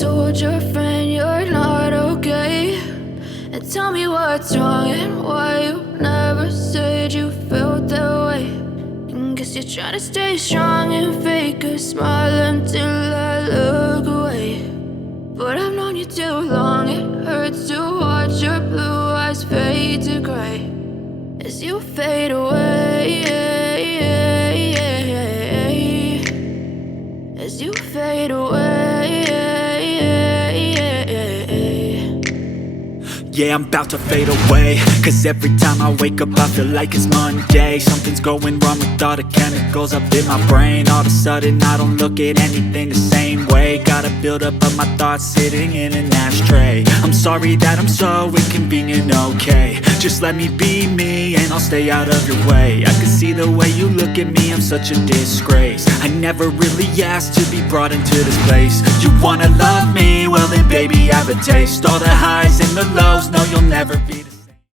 told your friend you're not okay? And tell me what's wrong and why you never said you felt that way. And guess you're trying to stay strong and fake a smile until I look away. But I've known you too long, it hurts to watch your blue eyes fade to gray as you fade away, as you fade away. Yeah, I'm about to fade away, cause every time I wake up I feel like it's Monday. Something's going wrong with all the chemicals up in my brain. All of a sudden I don't look at anything the same way. Gotta build up of my thoughts sitting in an ashtray. I'm sorry that I'm so inconvenient, okay? Just let me be me and I'll stay out of your way. I can see the way you look at me, I'm such a disgrace. I never really asked to be brought into this place. You wanna love me? Well then baby I have a taste. All the highs and the lows, no you'll never be